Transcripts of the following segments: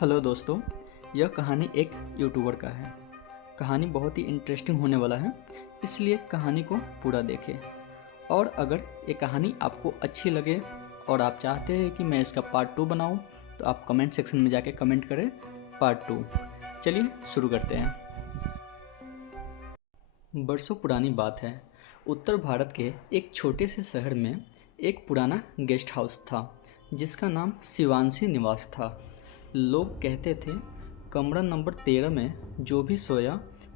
Hello दोस्तों, यह कहानी एक यूट्यूबर का है। कहानी बहुत ही इंटरेस्टिंग होने वाला है, इसलिए कहानी को पूरा देखें। और अगर ये कहानी आपको अच्छी लगे और आप चाहते हैं कि मैं इसका पार्ट 2 बनाऊं, तो आप कमेंट सेक्शन में जाके कमेंट करें पार्ट 2। चलिए शुरू करते हैं। बरसों पुरानी बात है। उत्तर भारत के एक छोटे से शहर में एक पुराना गेस्ट हाउस था जिसका नाम शिवांशी निवास था। लोग कहते थे कमरा नंबर 13 में जो भी सोया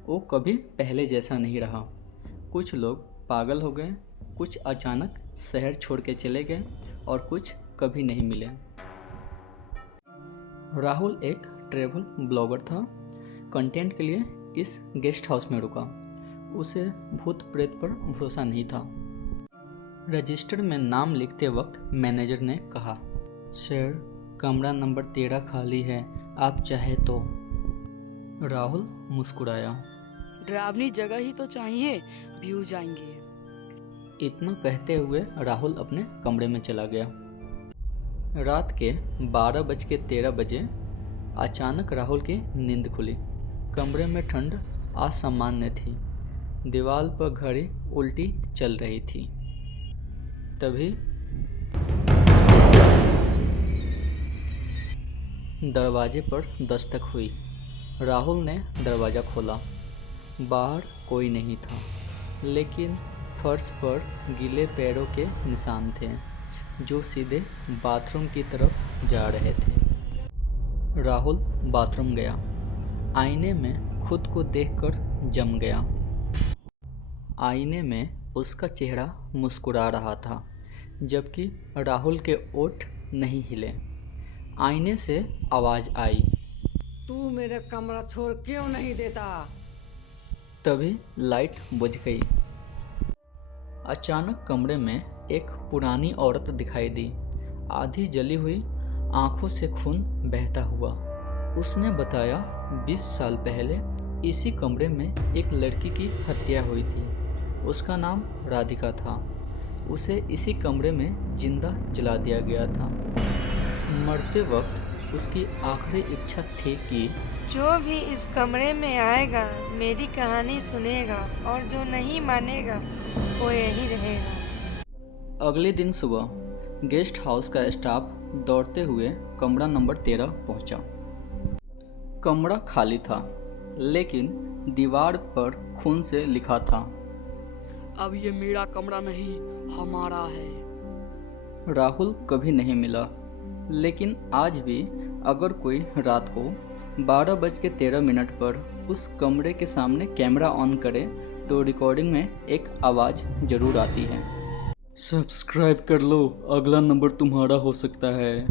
वो कभी पहले जैसा नहीं रहा। कुछ लोग पागल हो गए, कुछ अचानक शहर छोड़ के चले गए और कुछ कभी नहीं मिले। राहुल एक ट्रैवल ब्लॉगर था। कंटेंट के लिए इस गेस्ट हाउस में रुका। उसे भूत प्रेत पर भरोसा नहीं था। रजिस्टर में नाम लिखते वक्त मैनेजर ने कहा, सर, कमरा नंबर 13 खाली है, आप चाहे तो। राहुल मुस्कुराया। डरावनी जगह ही तो चाहिए, व्यू जाएंगे। इतना कहते हुए राहुल अपने कमरे में चला गया। रात के 12:13 अचानक राहुल की नींद खुली। कमरे में ठंड असामान्य थी। दीवार पर घड़ी उल्टी चल रही थी। तभी दरवाजे पर दस्तक हुई। राहुल ने दरवाज़ा खोला। बाहर कोई नहीं था, लेकिन फर्श पर गीले पैरों के निशान थे जो सीधे बाथरूम की तरफ जा रहे थे। राहुल बाथरूम गया। आईने में खुद को देखकर जम गया। आईने में उसका चेहरा मुस्कुरा रहा था, जबकि राहुल के ओठ नहीं हिले। आईने से आवाज़ आई, तू मेरा कमरा छोड़ क्यों नहीं देता? तभी लाइट बुझ गई। अचानक कमरे में एक पुरानी औरत दिखाई दी, आधी जली हुई, आंखों से खून बहता हुआ। उसने बताया 20 साल पहले इसी कमरे में एक लड़की की हत्या हुई थी। उसका नाम राधिका था। उसे इसी कमरे में जिंदा जला दिया गया था। मरते वक्त उसकी आखिरी इच्छा थी कि जो भी इस कमरे में आएगा मेरी कहानी सुनेगा और जो नहीं मानेगा वो यहीं रहेगा। अगले दिन सुबह गेस्ट हाउस का स्टाफ दौड़ते हुए कमरा नंबर 13 पहुंचा। कमरा खाली था, लेकिन दीवार पर खून से लिखा था, अब ये मेरा कमरा नहीं, हमारा है। राहुल कभी नहीं मिला, लेकिन आज भी अगर कोई रात को 12:13 पर उस कमरे के सामने कैमरा ऑन करे तो रिकॉर्डिंग में एक आवाज़ ज़रूर आती है, सब्सक्राइब कर लो, अगला नंबर तुम्हारा हो सकता है।